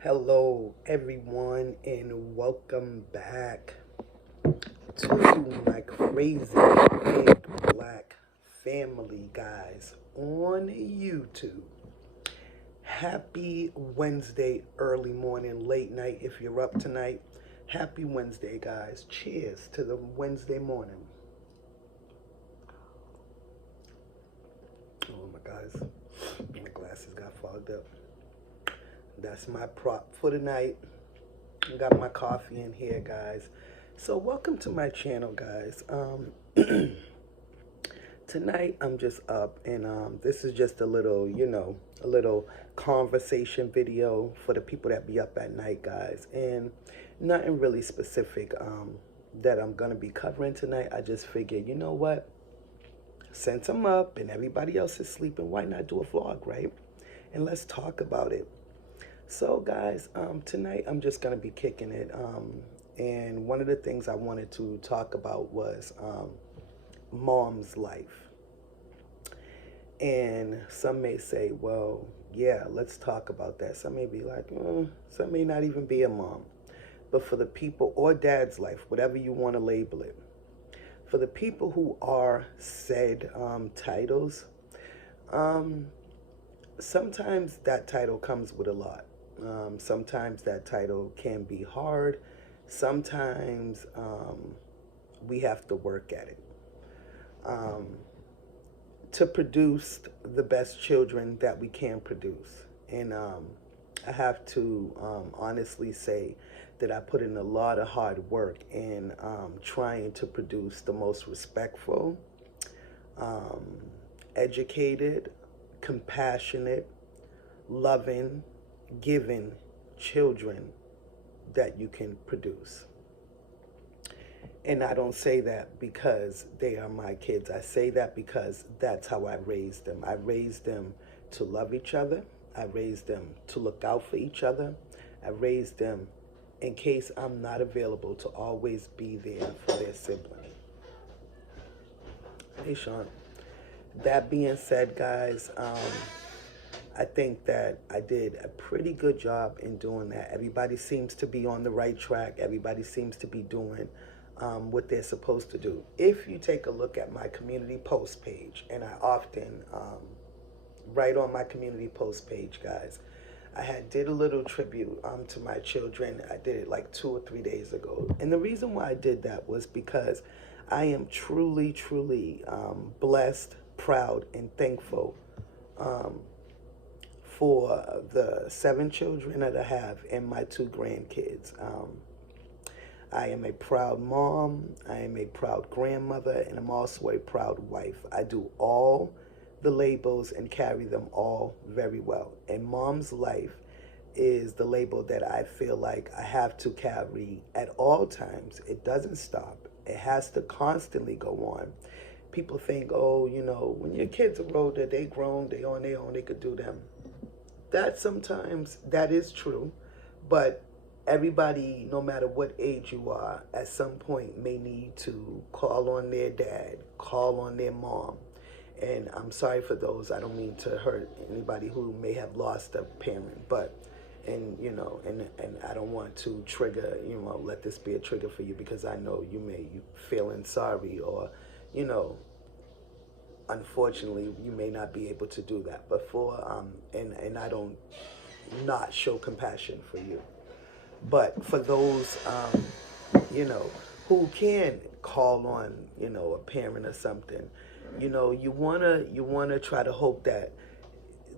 Hello, everyone, and welcome back to my crazy big black family, guys, on YouTube. Happy Wednesday, early morning, late night if you're up tonight. Happy Wednesday, guys. Cheers to the Wednesday morning. Oh my guys, my glasses got fogged up. That's my prop for tonight. I got my coffee in here, guys. So welcome to my channel, guys. Tonight I'm just up, and this is just a little, a little conversation video for the people that be up at night, guys. And nothing really specific that I'm gonna be covering tonight. I just figured, you know what? Since I'm up and everybody else is sleeping, why not do a vlog, right? And let's talk about it. So, guys, tonight I'm just gonna be kicking it. And one of the things I wanted to talk about was mom's life. And some may say, well, yeah, let's talk about that. Some may be like, some may not even be a mom. But for the people, or dad's life, whatever you want to label it, for the people who are said titles, sometimes that title comes with a lot. Sometimes that title can be hard. Sometimes we have to work at it to produce the best children that we can produce. And I have to honestly say that I put in a lot of hard work in trying to produce the most respectful, um, educated, compassionate, loving, giving children that you can produce. And I don't say that because they are my kids. I say that because that's how I raised them. I raised them to love each other. I raised them to look out for each other. I raised them in case I'm not available to always be there for their sibling. Hey, Sean. That being said, guys, I think that I did a pretty good job in doing that. Everybody seems to be on the right track. Everybody seems to be doing what they're supposed to do. If you take a look at my community post page, and I often write on my community post page, guys, I did a little tribute to my children. I did it like 2 or 3 days ago. And the reason why I did that was because I am truly, truly blessed, proud, and thankful for the 7 children that I have and my 2 grandkids. I am a proud mom, I am a proud grandmother, and I'm also a proud wife. I do all the labels and carry them all very well. And mom's life is the label that I feel like I have to carry at all times. It doesn't stop. It has to constantly go on. People think, oh, when your kids are older, they grown, they on their own, they could do them. That is true, but everybody, no matter what age you are, at some point may need to call on their dad, call on their mom. And I'm sorry for those. I don't mean to hurt anybody who may have lost a parent, but and I don't want to trigger, let this be a trigger for you, because I know you feeling sorry, or unfortunately you may not be able to do that. But and I don't not show compassion for you. But for those, you know, who can call on, a parent or something, you wanna try to hope that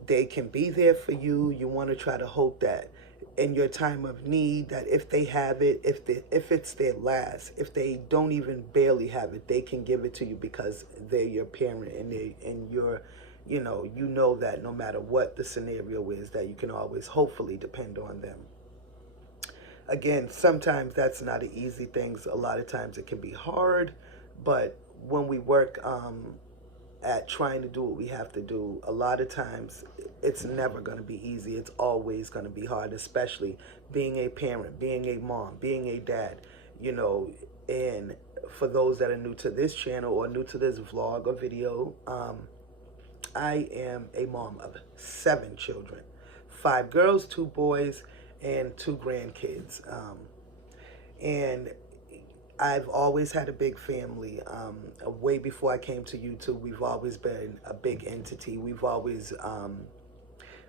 they can be there for you. You want to try to hope that in your time of need, that if they have it, if it's their last, if they don't even barely have it, they can give it to you because they're your parent, and you're, you know that no matter what the scenario is, that you can always hopefully depend on them. Again, sometimes that's not an easy thing. A lot of times it can be hard, but when we work at trying to do what we have to do, a lot of times it's never going to be easy. It's always going to be hard, especially being a parent, being a mom, being a dad, you know. And for those that are new to this channel or new to this vlog or video, I am a mom of 7 children, 5 girls, 2 boys, and 2 grandkids. And I've always had a big family. Way before I came to YouTube, we've always been a big entity. We've always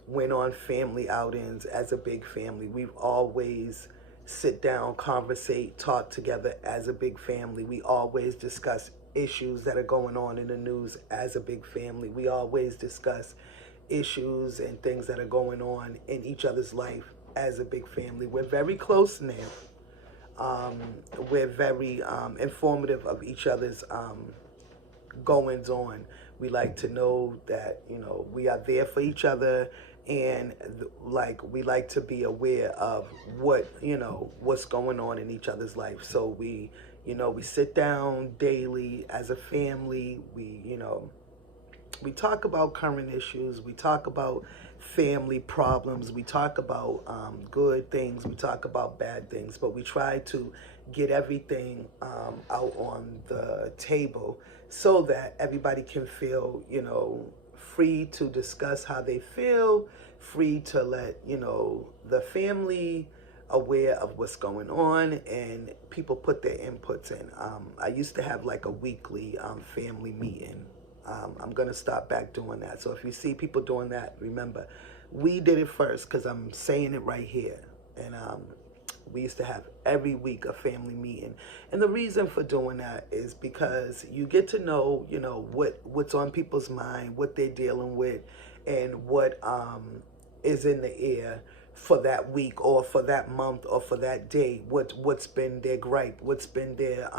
went on family outings as a big family. We've always sit down, conversate, talk together as a big family. We always discuss issues that are going on in the news as a big family. We always discuss issues and things that are going on in each other's life as a big family. We're very close now. We're very informative of each other's goings on. We like to know that, you know, we are there for each other, and like we like to be aware of what, you know, what's going on in each other's life. So we, you know, we sit down daily as a family. We, you know, we talk about current issues. We talk about family problems. We talk about good things. We talk about bad things. But we try to get everything out on the table so that everybody can feel, you know, free to discuss how they feel, free to let, you know, the family aware of what's going on, and people put their inputs in. I used to have like a weekly family meeting. I'm going to stop back doing that. So if you see people doing that, remember, we did it first, because I'm saying it right here. And we used to have every week a family meeting. And the reason for doing that is because you get to know, you know, what's on people's mind, what they're dealing with, and what is in the air for that week or for that month or for that day. What's been their gripe, what's been their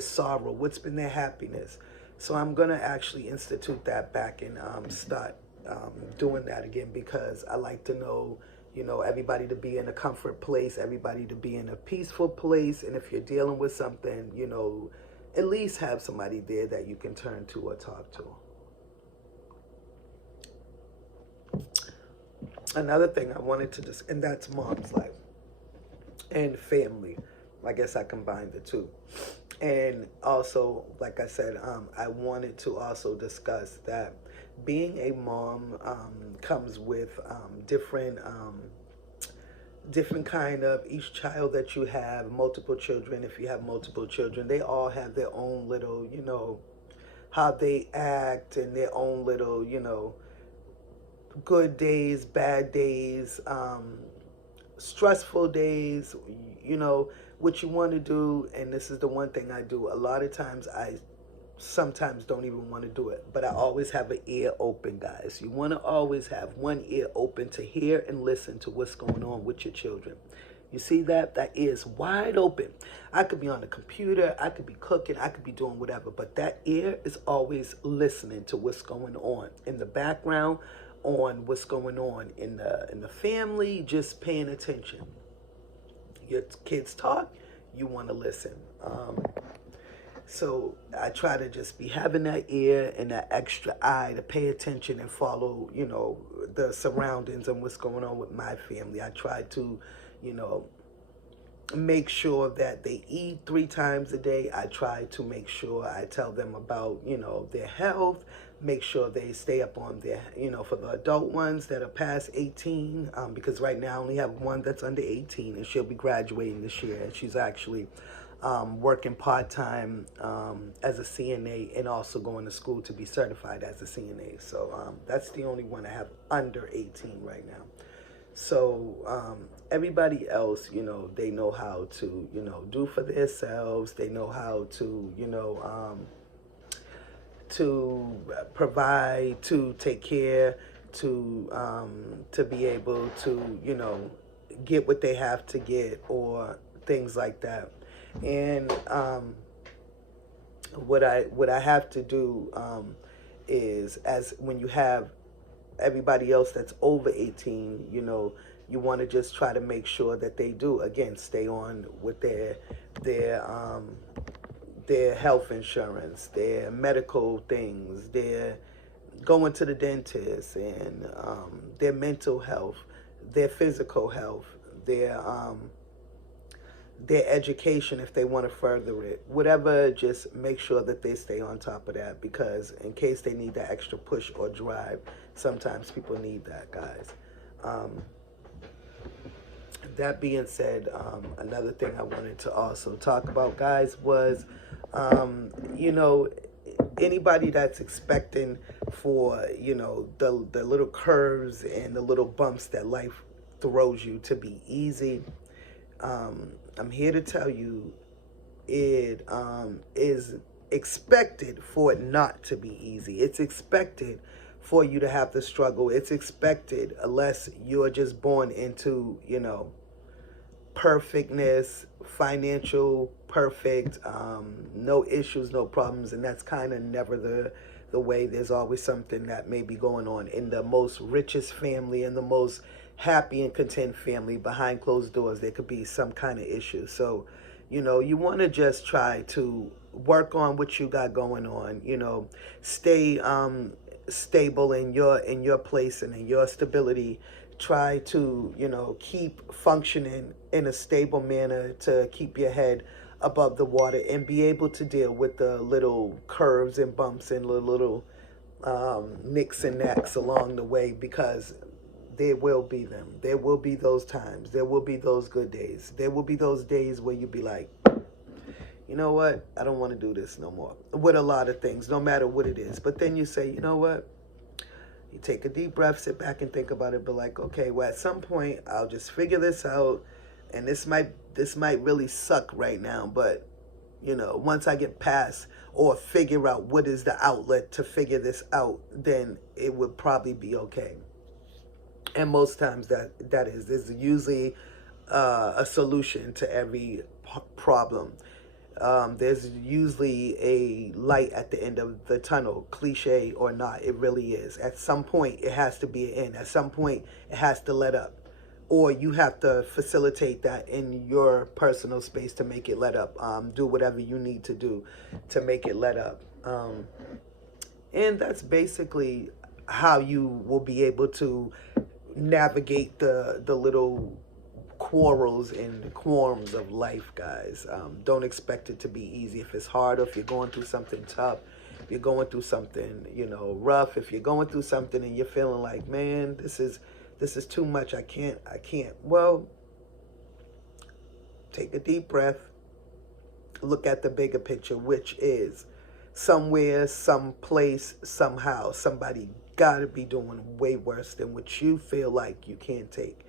sorrow, what's been their happiness. So I'm going to actually institute that back and start doing that again, because I like to know, you know, everybody to be in a comfort place, everybody to be in a peaceful place. And if you're dealing with something, you know, at least have somebody there that you can turn to or talk to. Another thing I wanted to just, and that's mom's life and family. I guess I combined the two. And also, like I said, I wanted to also discuss that being a mom comes with different kind of, each child that you have, multiple children, if you have multiple children, they all have their own little, you know, how they act, and their own little, you know, good days, bad days, stressful days, you know, what you want to do. And this is the one thing I do. A lot of times I sometimes don't even want to do it, but I always have an ear open, guys. You want to always have one ear open to hear and listen to what's going on with your children. You see that? That ear is wide open. I could be on the computer, I could be cooking, I could be doing whatever, but that ear is always listening to what's going on in the background, on what's going on in the family, just paying attention. Your kids talk, you want to listen. So I try to just be having that ear and that extra eye to pay attention and follow, you know, the surroundings and what's going on with my family. I try to, you know, make sure that they eat 3 times a day. I try to make sure I tell them about, you know, their health, make sure they stay up on their, you know, for the adult ones that are past 18, because right now I only have one that's under 18, and she'll be graduating this year, and she's actually working part-time as a CNA, and also going to school to be certified as a CNA. So that's the only one I have under 18 right now. So everybody else, you know, they know how to, you know, do for themselves. They know how to, you know, to provide, to take care, to be able to, you know, get what they have to get, or things like that. And what I have to do is, as when you have everybody else that's over 18, you know, you want to just try to make sure that they do, again, stay on with their health insurance, their medical things, their going to the dentist, and their mental health, their physical health, their education if they want to further it. Whatever, just make sure that they stay on top of that, because in case they need that extra push or drive, sometimes people need that, guys. that being said, another thing I wanted to also talk about, guys, was, you know, anybody that's expecting for, you know, the little curves and the little bumps that life throws you to be easy. I'm here to tell you it is expected for it not to be easy. It's expected for you to have to struggle. It's expected unless you're just born into, you know, perfectness, financial perfect, no issues, no problems, and that's kind of never the way. There's always something that may be going on in the most richest family and the most happy and content family. Behind closed doors, there could be some kind of issue. So, you know, you want to just try to work on what you got going on. You know, stay stable in your place and in your stability. Try to, you know, keep functioning in a stable manner to keep your head above the water and be able to deal with the little curves and bumps and the little nicks and knacks along the way, because there will be them. There will be those times. There will be those good days. There will be those days where you be like, you know what? I don't want to do this no more. With a lot of things, no matter what it is. But then you say, you know what? You take a deep breath, sit back and think about it, but like, okay, well, at some point I'll just figure this out, and this might really suck right now, but you know, once I get past or figure out what is the outlet to figure this out, then it would probably be okay. And most times that is, there's usually a solution to every problem. There's usually a light at the end of the tunnel, cliche or not, it really is. At some point, it has to be an end. At some point, it has to let up. Or you have to facilitate that in your personal space to make it let up. Do whatever you need to do to make it let up. And that's basically how you will be able to navigate the little quarrels and qualms of life, guys. Don't expect it to be easy. If it's hard, or if you're going through something tough, if you're going through something, you know, rough, if you're going through something and you're feeling like, man, this is too much, I can't. Well, take a deep breath. Look at the bigger picture, which is somewhere, someplace, somehow, somebody gotta be doing way worse than what you feel like you can't take.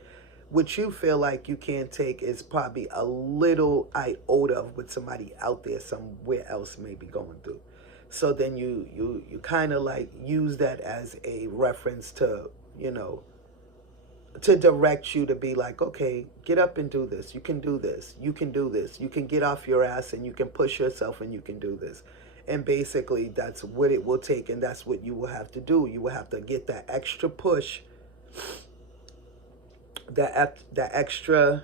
What you feel like you can't take is probably a little iota of what somebody out there somewhere else may be going through. So then you kind of like use that as a reference to, you know, to direct you to be like, okay, get up and do this. You can do this. You can do this. You can get off your ass and you can push yourself and you can do this. And basically that's what it will take, and that's what you will have to do. You will have to get that extra push, that extra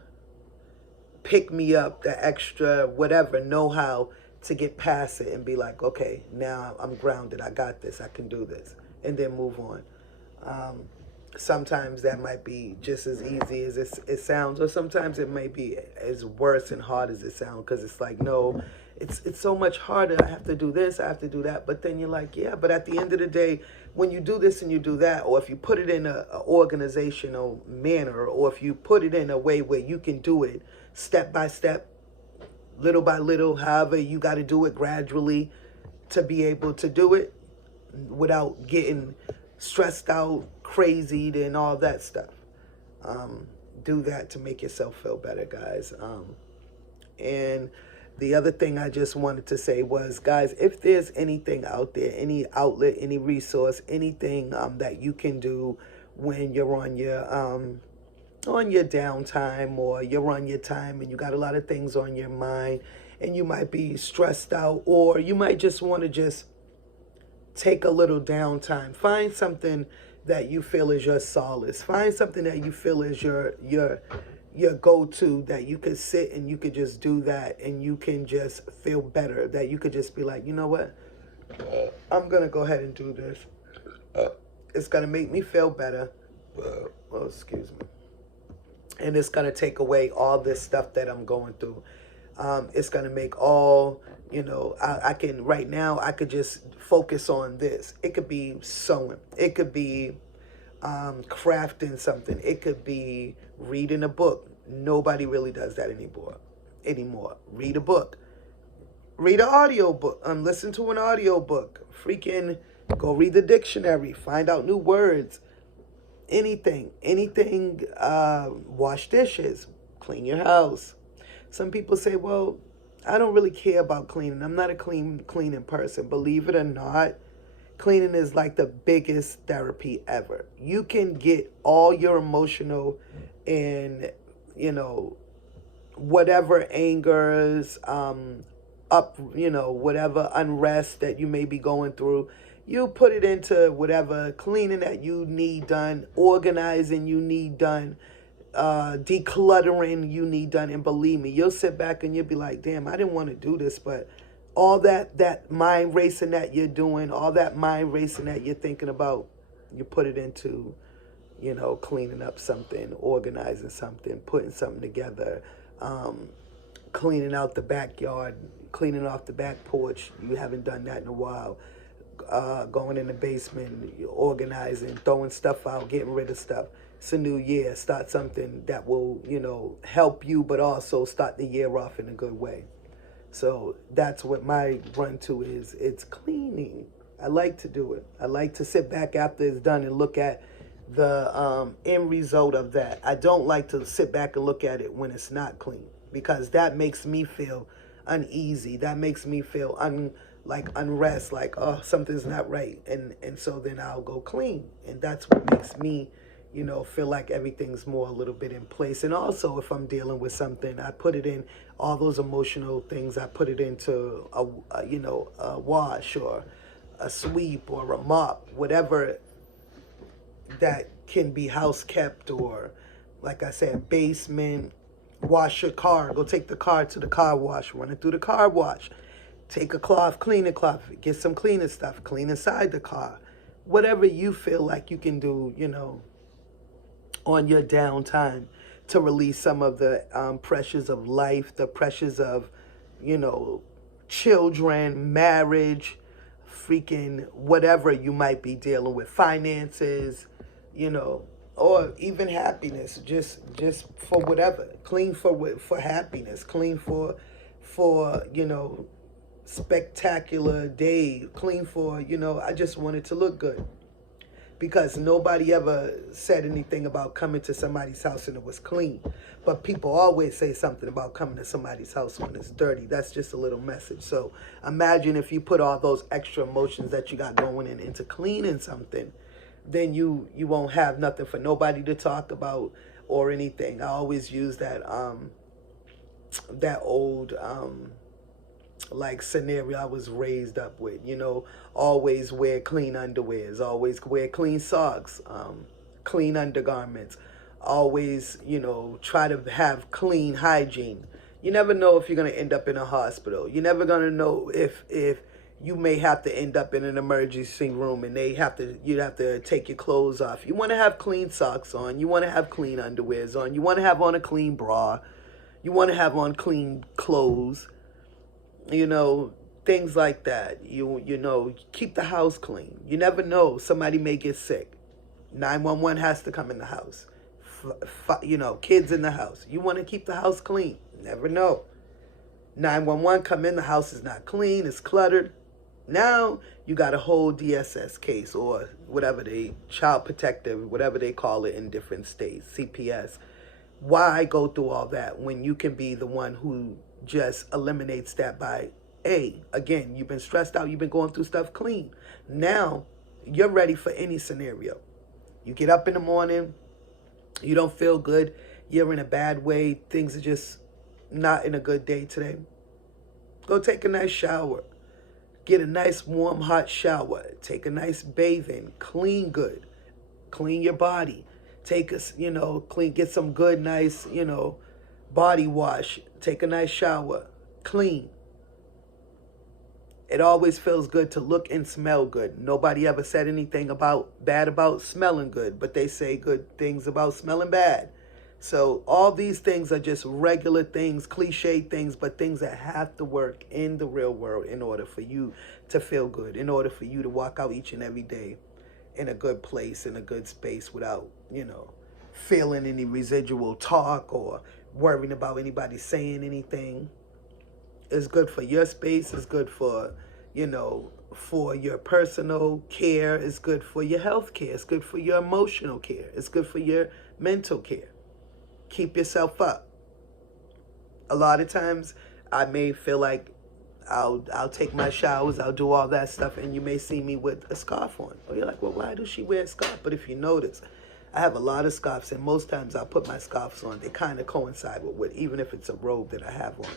pick me up, that extra whatever know-how to get past it and be like, okay, now I'm grounded. I got this. I can do this. And then move on. Sometimes that might be just as easy as it sounds, or sometimes it may be as worse and hard as it sounds, because it's like, no, it's so much harder. I have to do this, I have to do that. But then you're like, yeah, but at the end of the day, when you do this and you do that, or if you put it in a organizational manner, or if you put it in a way where you can do it step by step, little by little, however you got to do it gradually to be able to do it without getting stressed out, crazied, and all that stuff. Do that to make yourself feel better, guys. And the other thing I just wanted to say was, guys, if there's anything out there, any outlet, any resource, anything that you can do when you're on your downtime, or you're on your time and you got a lot of things on your mind and you might be stressed out, or you might just want to just take a little downtime. Find something that you feel is your solace. Find something that you feel is your go-to, that you could sit and you could just do that and you can just feel better, that you could just be like, you know what? I'm going to go ahead and do this. It's going to make me feel better. Oh, excuse me. And it's going to take away all this stuff that I'm going through. It's going to make all, you know, I can, right now, I could just focus on this. It could be sewing. It could be crafting something. It could be reading a book. Nobody really does that anymore. Read a book. Read an audio book. Listen to an audio book. Freaking go read the dictionary. Find out new words. Anything. Wash dishes. Clean your house. Some people say, well, I don't really care about cleaning. I'm not a cleaning person. Believe it or not, cleaning is like the biggest therapy ever. You can get all your emotional and, whatever angers, whatever unrest that you may be going through, you put it into whatever cleaning that you need done, organizing you need done, decluttering you need done. And believe me, you'll sit back and you'll be like, damn, I didn't want to do this, but all that mind racing that you're doing, all that mind racing that you're thinking about, you put it into, cleaning up something, organizing something, putting something together, cleaning out the backyard, cleaning off the back porch. You haven't done that in a while. Going in the basement, organizing, throwing stuff out, getting rid of stuff. It's a new year. Start something that will, help you, but also start the year off in a good way. So that's what my run to is. It's cleaning. I like to do it. I like to sit back after it's done and look at the end result of that. I don't like to sit back and look at it when it's not clean, because that makes me feel uneasy. That makes me feel unrest, like, oh, something's not right. And so then I'll go clean. And that's what makes me, feel like everything's more a little bit in place. And also, if I'm dealing with something, I put it in all those emotional things. I put it into a wash or a sweep or a mop, whatever that can be house kept, or like I said, basement, wash your car, go take the car to the car wash, run it through the car wash, take a cloth, clean the cloth, get some cleaning stuff, clean inside the car, whatever you feel like you can do, on your downtime to release some of the pressures of life, the pressures of, children, marriage, freaking whatever you might be dealing with, finances, or even happiness, just for whatever. Clean for happiness, clean for spectacular day, clean for, I just want it to look good. Because nobody ever said anything about coming to somebody's house and it was clean. But people always say something about coming to somebody's house when it's dirty. That's just a little message. So imagine if you put all those extra emotions that you got going into cleaning something, then you won't have nothing for nobody to talk about or anything. I always use that old scenario I was raised up with, always wear clean underwears, always wear clean socks, clean undergarments, always, try to have clean hygiene. You never know if you're going to end up in a hospital. You're never going to know if you may have to end up in an emergency room and you'd have to take your clothes off. You want to have clean socks on. You want to have clean underwears on. You want to have on a clean bra. You want to have on clean clothes. Things like that. Keep the house clean. You never know. Somebody may get sick. 911 has to come in the house. Kids in the house. You want to keep the house clean. You never know. 911 come in, the house is not clean, it's cluttered. Now you got a whole DSS case, or whatever child protective, whatever they call it in different states, CPS. Why go through all that when you can be the one who just eliminates that by, again, you've been stressed out, you've been going through stuff clean. Now you're ready for any scenario. You get up in the morning, you don't feel good, you're in a bad way, things are just not in a good day today. Go take a nice shower. Get a nice warm hot shower. Take a nice bathing. Clean good. Clean your body. Take get some good nice, body wash. Take a nice shower. Clean. It always feels good to look and smell good. Nobody ever said anything bad about smelling good, but they say good things about smelling bad. So all these things are just regular things, cliche things, but things that have to work in the real world in order for you to feel good, in order for you to walk out each and every day in a good place, in a good space without, feeling any residual talk or worrying about anybody saying anything. It's good for your space. It's good for, you know, for your personal care. It's good for your health care. It's good for your emotional care. It's good for your mental care. Keep yourself up. A lot of times I may feel like I'll take my showers, I'll do all that stuff, and you may see me with a scarf on. Or you're like, well, why does she wear a scarf? But if you notice, I have a lot of scarves, and most times I'll put my scarves on. They kind of coincide with even if it's a robe that I have on.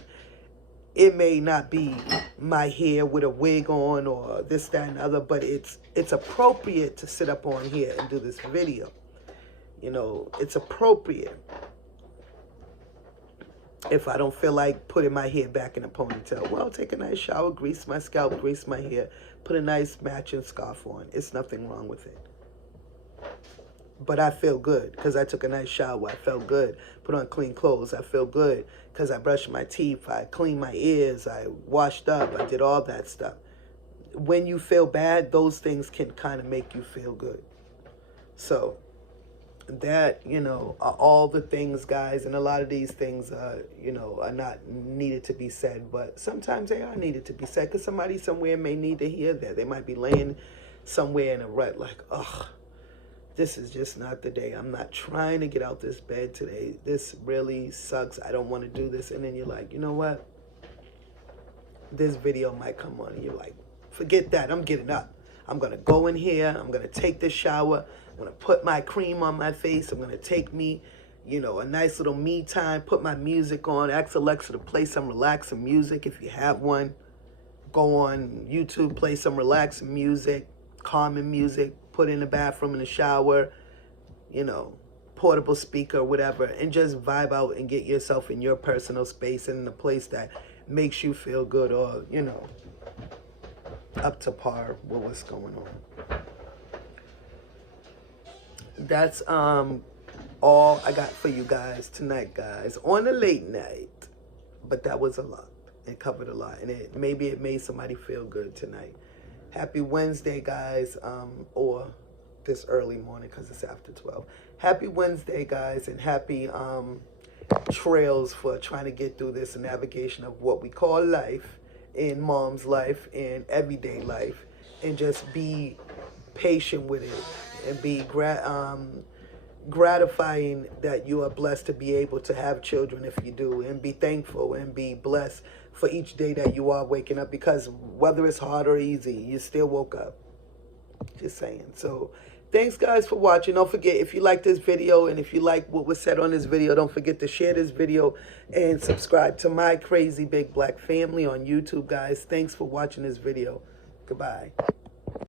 It may not be my hair with a wig on or this, that, and other, but it's appropriate to sit up on here and do this video. You know, it's appropriate. If I don't feel like putting my hair back in a ponytail, well, take a nice shower, grease my scalp, grease my hair, put a nice matching scarf on. It's nothing wrong with it. But I feel good because I took a nice shower. I felt good. Put on clean clothes. I feel good because I brushed my teeth. I cleaned my ears. I washed up. I did all that stuff. When you feel bad, those things can kind of make you feel good. So that, you know, are all the things, guys. And a lot of these things, you know, are not needed to be said. But sometimes they are needed to be said because somebody somewhere may need to hear that. They might be laying somewhere in a rut like, ugh. This is just not the day. I'm not trying to get out this bed today. This really sucks. I don't want to do this. And then you're like, you know what? This video might come on. And you're like, forget that. I'm getting up. I'm going to go in here. I'm going to take this shower. I'm going to put my cream on my face. I'm going to take me, you know, a nice little me time. Put my music on. Ask Alexa to play some relaxing music if you have one. Go on YouTube, play some relaxing music, calming music. Put in the bathroom, in the shower, you know, portable speaker, whatever, and just vibe out and get yourself in your personal space and in a place that makes you feel good or, you know, up to par with what's going on. That's all I got for you guys tonight, guys, on a late night. But that was a lot. It covered a lot, and maybe it made somebody feel good tonight. Happy Wednesday, guys, or this early morning because it's after 12. Happy Wednesday, guys, and happy trails for trying to get through this navigation of what we call life, in mom's life, in everyday life, and just be patient with it and be gratifying that you are blessed to be able to have children if you do, and be thankful and be blessed for each day that you are waking up, because whether it's hard or easy, you still woke up. Just saying. So thanks, guys, for watching. Don't forget, if you like this video and if you like what was said on this video, don't forget to share this video and subscribe to my Crazy Big Black family on YouTube, guys. Thanks for watching this video. Goodbye.